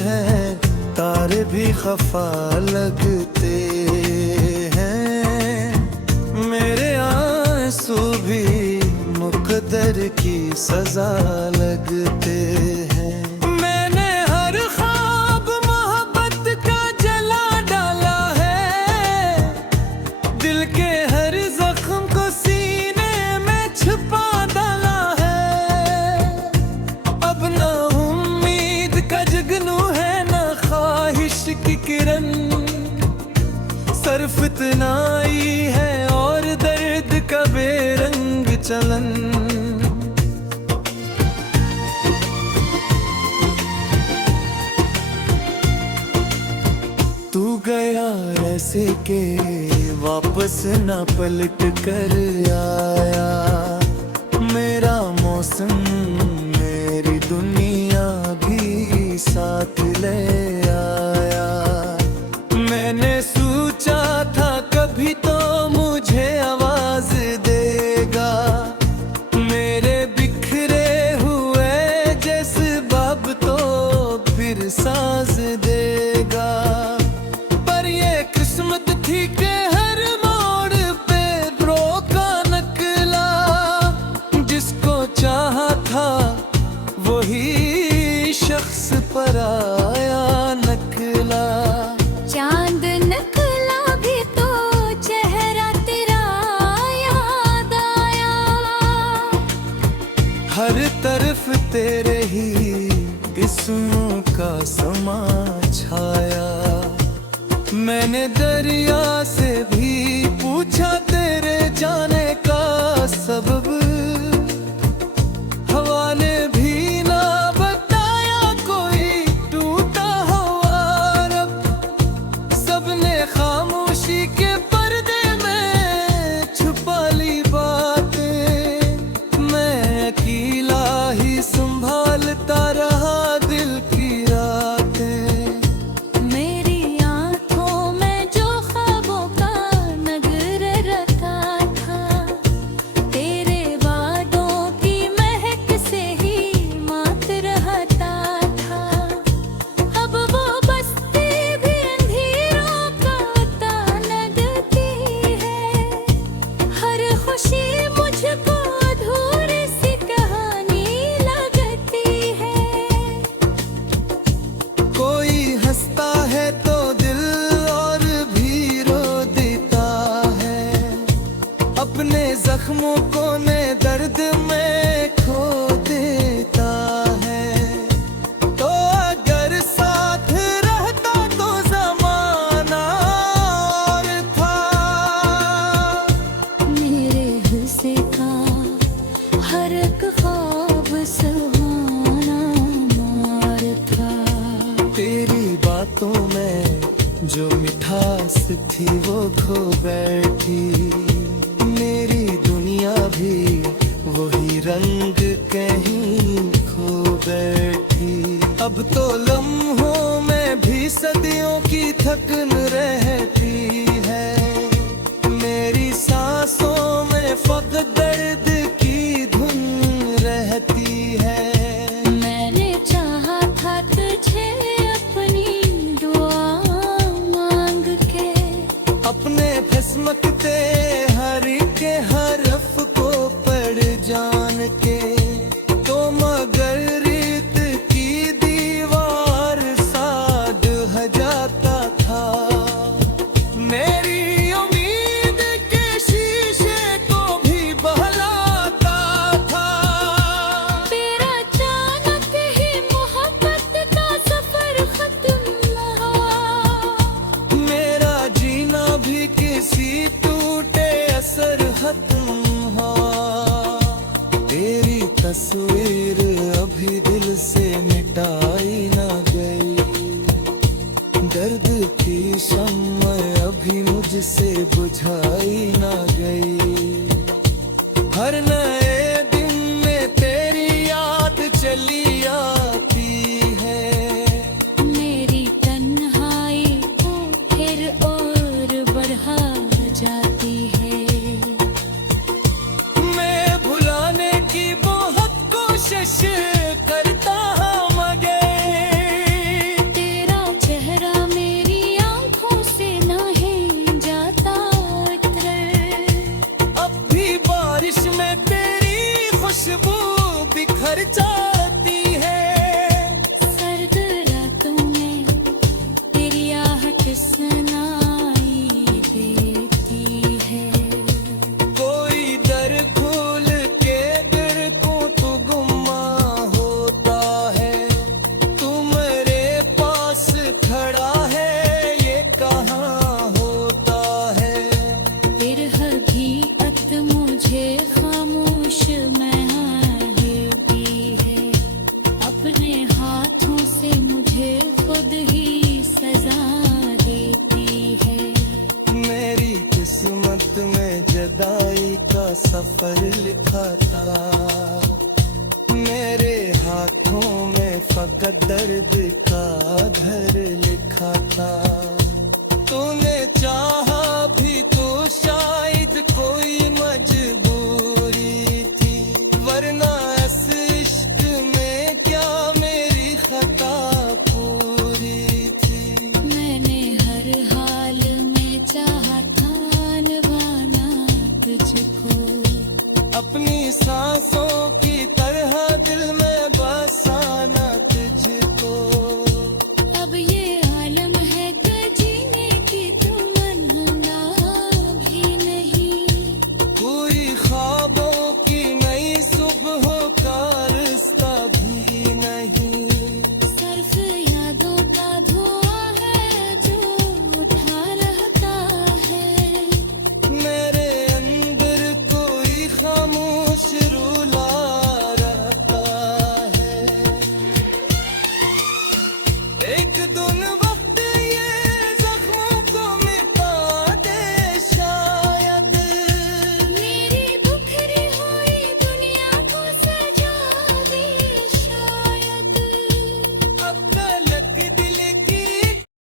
हैं, तारे भी खफा लगते हैं। मेरे आंसू भी मुकद्दर की सजा लगते हैं। मैंने हर ख्वाब मोहब्बत का जला डाला है, दिल के हर जख्म को सीने में छुपा डाला है। अब ना उम्मीद का जुगनू है, ना ख्वाहिश की किरण, सिर्फ इतनाई है और दर्द का बेरंग चलन। तू गया ऐसे के वापस न पलट कर आया। मेरा मौसम मेरी दुनिया भी साथ ले आया। मैंने सोचा था कभी तो मुझे आवाज देगा, मेरे बिखरे हुए जज्बात तो फिर साज देगा। पर ये किस्मत थी कि हर मोड़ पे रोका निकला, जिसको चाहा था वही शख्स पराया निकला। चांद निकला भी तो चेहरा तेरा याद आया। हर तरफ तेरे ही किस्मों का समा छाया। मैंने दरिया से भी पूछा तेरे जाने का सबब, हवा ने भी ना बताया कोई टूटा हुआ रब। सबने खामोशी के पर्दे में छुपा ली बातें, मैं अकेला ही संभालता रहा दिल की रातें। मेरी आंखों में जो ख्वाबों का नगर रखा था, तेरे वादों की महक से ही मात रहता था। अब वो बस्ती भी अंधेरों का ता लगती है। हर खुशी मुझको अधूरी सी कहानी लगती है। कोई हंसता है तो दिल और भी रो देता है, अपने जख्मों को ने दर्द में खो देता है। तो अगर साथ रहता तो जमाना और था। मेरे हिस्से का हर एक ख्वाब सुहाना मार था। तेरी बातों में जो मिठास थी वो खो बैठी। मेरी दुनिया भी वही रंग कहीं खो बैठी। अब तो लम्हों में भी सदियों की थकन रहती है। मेरी सांसों में फकत दर्द की धुन रहती है। मैंने चाहा था तुझे अपनी दुआ मांग के, अपने फिसमकते हर के हरफ को पढ़ जान के। तो मगर रीत की दीवार साध जाता था। मेरी उम्मीद के शीशे को भी बहलाता था। तेरा अचानक ही मोहब्बत का सफर खत्म हुआ। मेरा जीना भी किसी टूटे असर खत्म हुआ। तेरी तस्वीर अभी दिल से मिटाई ना गई। दर्द की शम्म अभी मुझसे बुझाई ना गई। हर नए दिन में तेरी याद चली आती है। मेरी तन्हाई को फिर और बढ़ा जाती है। मैं भुलाने की बहुत कोशिश करता हूँ मगर सफर लिखा था। मेरे हाथों में फकत दर्द का घर लिखा था।